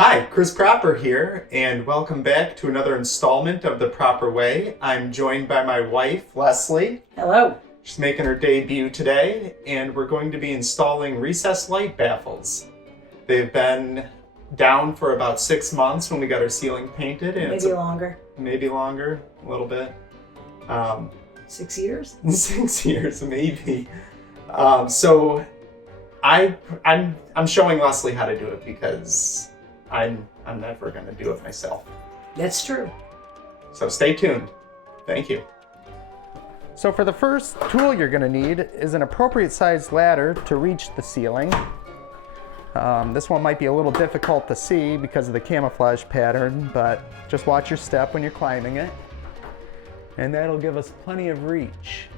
Hi, Chris Proper here, and welcome back to another installment of The Proper Way. I'm joined by my wife, Leslie. Hello. She's making her debut today, and we're going to be installing recessed light baffles. They've been down for about 6 months when we got our ceiling painted. And Maybe longer. Maybe longer, a little bit. 6 years? 6 years, maybe. So I'm showing Leslie how to do it because I'm never going to do it myself. That's true. So stay tuned. Thank you. So for the first tool you're going to need is an appropriate sized ladder to reach the ceiling. This one might be a little difficult to see because of the camouflage pattern, but just watch your step when you're climbing it. And that'll give us plenty of reach.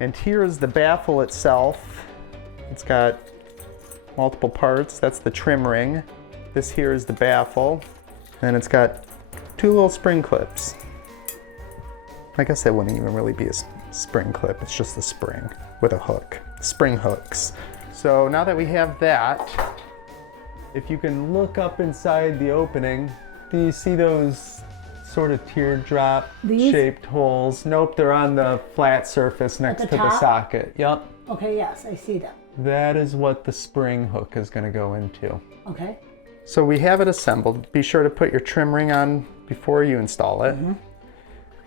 And here is the baffle itself. It's got multiple parts. That's the trim ring. This here is the baffle. And it's got 2 little spring clips. I guess that wouldn't even really be a spring clip. It's just a spring with a hook. Spring hooks. So now that we have that, if you can look up inside the opening, do you see those sort of teardrop shaped holes? Nope, they're on the flat surface next to the socket. Yep. Okay, yes, I see them. That is what the spring hook is going to go into. Okay. So we have it assembled. Be sure to put your trim ring on before you install it. Mm-hmm.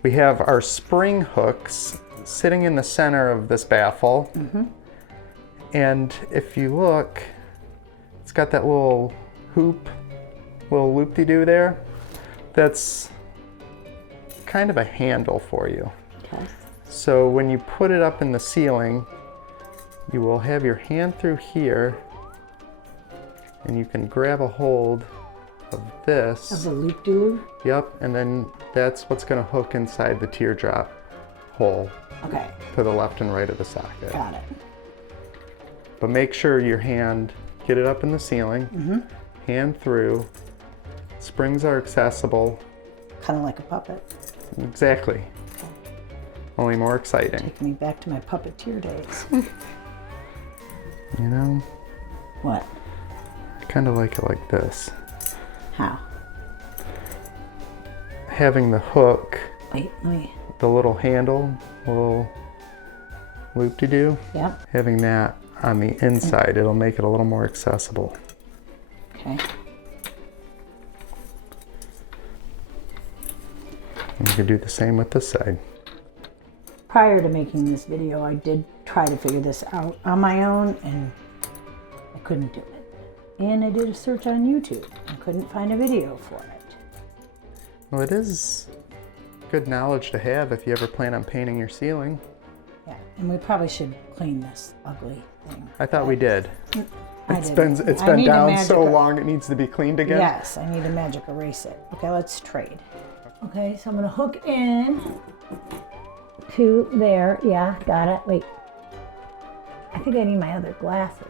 We have our spring hooks sitting in the center of this baffle. Mm-hmm. And if you look, it's got that little hoop, little loop-de-doo there. That's kind of a handle for you. Okay. So when you put it up in the ceiling, you will have your hand through here and you can grab a hold of this. Of the loop-de-loop? Yep, and then that's what's going to hook inside the teardrop hole. Okay. To the left and right of the socket. Got it. But make sure your hand, get it up in the ceiling, hand through. Springs are accessible. Kind of like a puppet. Exactly. Only more exciting. Take me back to my puppeteer days. You know? What? I kind of like it like this. How? Having the hook. Wait, let me. The little handle, little loop-de-doo. Yep. Having that on the inside, it'll make it a little more accessible. Okay. And you can do the same with this side. Prior to making this video, I did try to figure this out on my own, and I couldn't do it. And I did a search on YouTube and couldn't find a video for it. Well, it is good knowledge to have if you ever plan on painting your ceiling. Yeah, and we probably should clean this ugly thing. I thought we did. It's been I down so long it needs to be cleaned again. Yes, I need to magic erase it. Okay, let's trade. Okay, so I'm gonna hook in to there. Yeah, got it. Wait, I think I need my other glasses.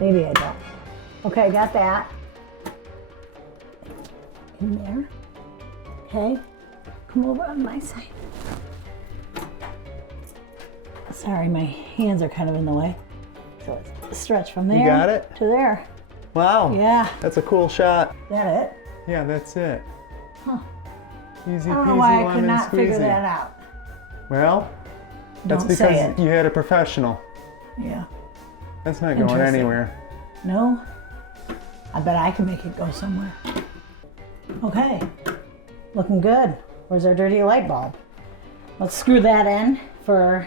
Maybe I don't. Okay, I got that in there. Okay, come over on my side. Sorry, my hands are kind of in the way. So let's stretch from there. You got it? To there. Wow. Yeah. That's a cool shot. Is that it? Yeah, that's it. Huh. Easy I don't peasy, know why I could lemon not figure squeezy. that out. Well, that's Don't say because it. you had a professional. Yeah. That's not going anywhere. No? I bet I can make it go somewhere. Okay. Looking good. Where's our dirty light bulb? Let's screw that in for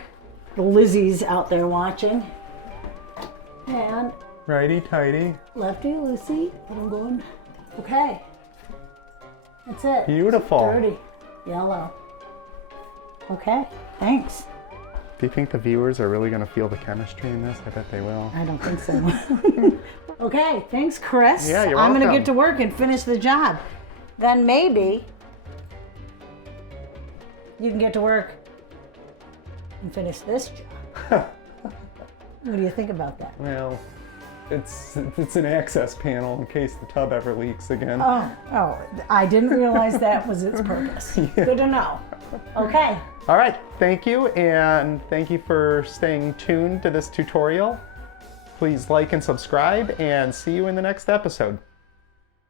the Lizzies out there watching. And Righty tighty. lefty loosey. And I'm going. Okay. That's it. Beautiful. Dirty. Yellow. Okay. Thanks. Do you think the viewers are really going to feel the chemistry in this? I bet they will. I don't think so. Okay, thanks, Chris. Yeah, you're I'm welcome. gonna get to work and finish the job. Then maybe you can get to work and finish this job. What do you think about that? Well, it's an access panel in case the tub ever leaks again. Oh, I didn't realize that was its purpose. Yeah. Good to know. Okay. All right, thank you, and thank you for staying tuned to this tutorial. Please like and subscribe, and see you in the next episode.